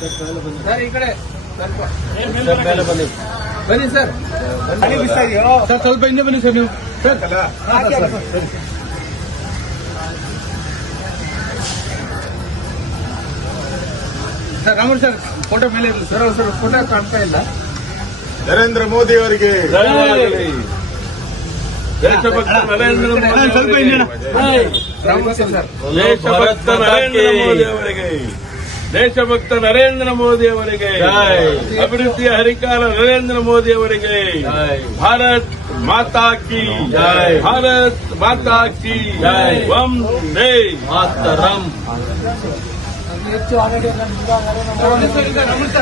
Sir ಈ ಕಡೆ ಮೇಲೆ ಬನ್ನಿ ಬನ್ನಿ ಸರ್. ಸರ್ ಸ್ವಲ್ಪ ಹಿಂದೆ ಬನ್ನಿ ಸರ್ ನೀವು ಸರ್ ರಾಮೂರ್ ಸರ್ ಫೋಟೋ ಮೇಲೆ ಇರಲಿ ಸರ್ ಸರ್ ಫೋಟೋ ಕಾಣ್ತಾ ಇಲ್ಲ. ನರೇಂದ್ರ ಮೋದಿ ಅವರಿಗೆ ದೇಶಭಕ್ತ ನರೇಂದ್ರ ಮೋದಿ ಸ್ವಲ್ಪ ಹಿಂದೆ ರಾಮೂರ್ ಸರ್ ದೇಶಭಕ್ತ ನರೇಂದ್ರ ಮೋದಿ ಅವರಿಗೆ ದೇಶಭಕ್ತ ನರೇಂದ್ರ ಮೋದಿ ಅವರಿಗೆ ಅಭಿವೃದ್ಧಿಯ ಹರಿಕಾರ ನರೇಂದ್ರ ಮೋದಿ ಅವರಿಗೆ ಭಾರತ್ ಮಾತಾ ಕಿ ಭಾರತ್ ಮಾತಾ ಕಿ ವಂದೇ ಮಾತರಂ. ಹೆಚ್ಚು ಆಲ್ರೆಡಿ